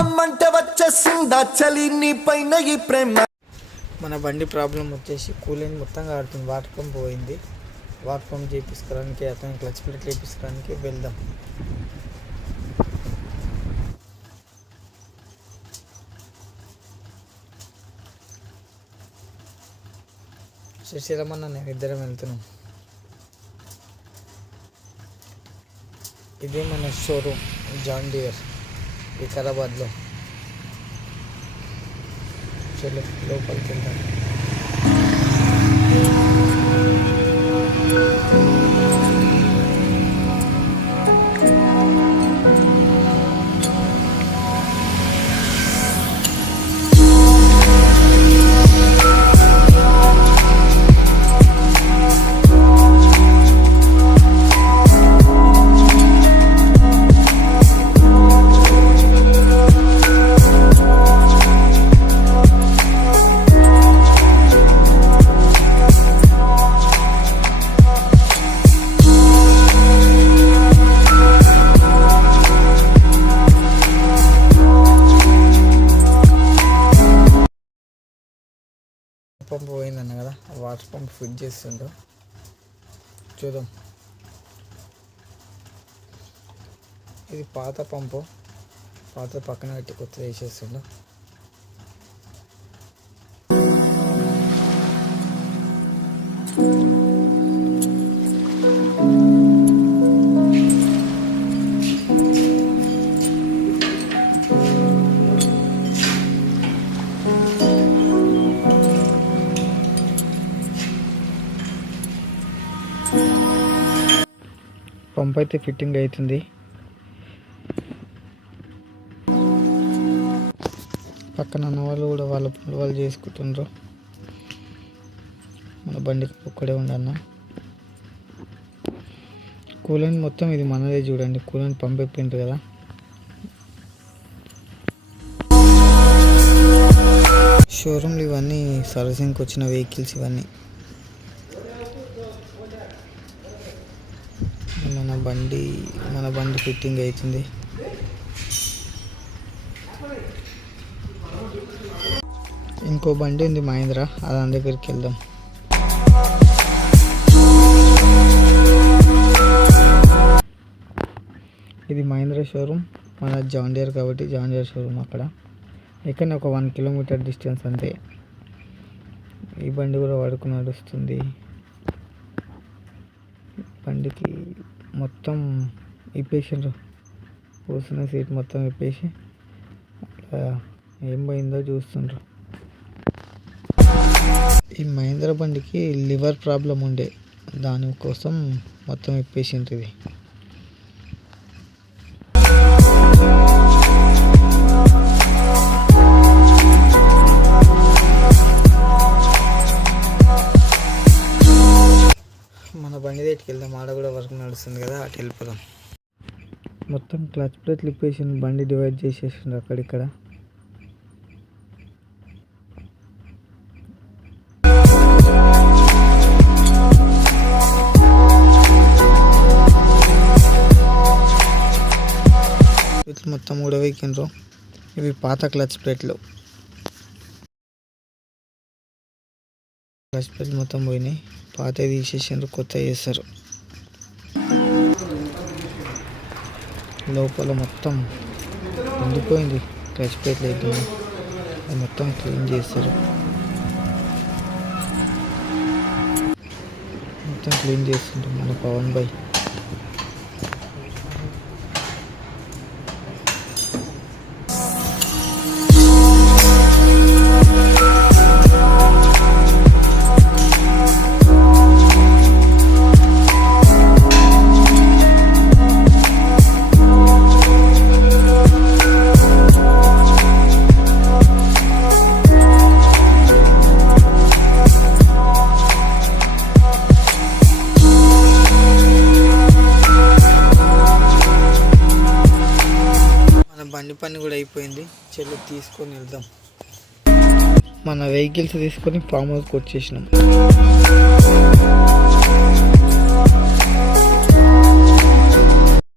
రమ్మంటే వచ్చేసిందా చలి నీ పైన ఈ ప్రేమ. మన బండి ప్రాబ్లం వచ్చేసి కూలింగ్ మొత్తం కాడుతుంది. వాటర్ పంప్ పోయింది. వాటర్ పంప్ చేయించుకోవడానికి అతను క్లచ్ ప్లేట్ చేయించుకోవడానికి వెళ్దాం. శ్రీశైలమన్న నేను ఇద్దరం వెళ్తున్నాం. ఇదే మన షోరూమ్ జాన్ డియర్ వికారాబాద్లో. చలో లోపలికి వెళ్దాం. పంపు పోయిందన్న కదా, వాటర్ పంప్ ఫిట్ చేస్తుండ్రు. చూద్దాం. ఇది పాత పంపు, పాత పక్కన పెట్టి కొత్తది వేసేస్తుండ్రు. పంప్ అయితే ఫిట్టింగ్ అవుతుంది. పక్కన అన్న వాళ్ళు కూడా వాళ్ళ పనులు వాళ్ళు చేసుకుంటుండ్రు. మన బండికి ఒక్కడే ఉండన్న. కూలెంట్ మొత్తం ఇది మనదే. చూడండి, కూలెంట్ పంప్ ఎప్పిండ్రు కదా. షోరూమ్లు ఇవన్నీ సర్వీసింగ్కి వచ్చిన వెహికల్స్ ఇవన్నీ. మన బండి ఫిట్టింగ్ అవుతుంది. ఇంకో బండి ఉంది మహేంద్ర, దాని దగ్గరికి వెళ్దాం. ఇది మహేంద్ర షోరూమ్, మన జాన్ డియర్ కాబట్టి జాన్ డియర్ షోరూమ్ అక్కడ. ఇక్కడ ఒక 1 కిలోమీటర్ డిస్టెన్స్ అంతే. ఈ బండి కూడా వాడుకుని నడుస్తుంది. బండికి మొత్తం ఇప్పేసిండ్రు, కూర్చున్న సీట్ మొత్తం ఇప్పేసి అట్లా ఏం పోయిందో చూస్తుండ్రు. ఈ మహేంద్ర బండికి లివర్ ప్రాబ్లం ఉండే, దానికోసం మొత్తం ఇప్పేసిండ్రు. ఇది మన బండి దగ్గరికి వెళ్దాం. ఆడ కూడా వర్క్ నడుస్తుంది కదా, అటు వెళ్ళిపోదాం. మొత్తం క్లచ్ ప్లేట్లు ఇప్పేసి బండి డివైడ్ చేసేసిండ్రు అక్కడిక్కడ. ఇట్లా మొత్తం ఊడవేకిండ్రు. ఇవి పాత క్లచ్ ప్లేట్లు. క్లచ్ ప్లేట్లు మొత్తం పోయినాయి. పాత తీసేసిండ్రు, కొత్త చేస్తారు. లోపల మొత్తం ఎండిపోయింది క్లచ్ ప్లేట్లు అయితే. అది మొత్తం క్లీన్ చేస్తారు. మొత్తం క్లీన్ చేస్తుంటారు మన పవన్ భాయ్. బండి పని కూడా అయిపోయింది. చెల్లి తీసుకొని వెళ్దాం. మన వెహికల్స్ తీసుకొని ఫామ్ హౌస్కి వచ్చేసినాం.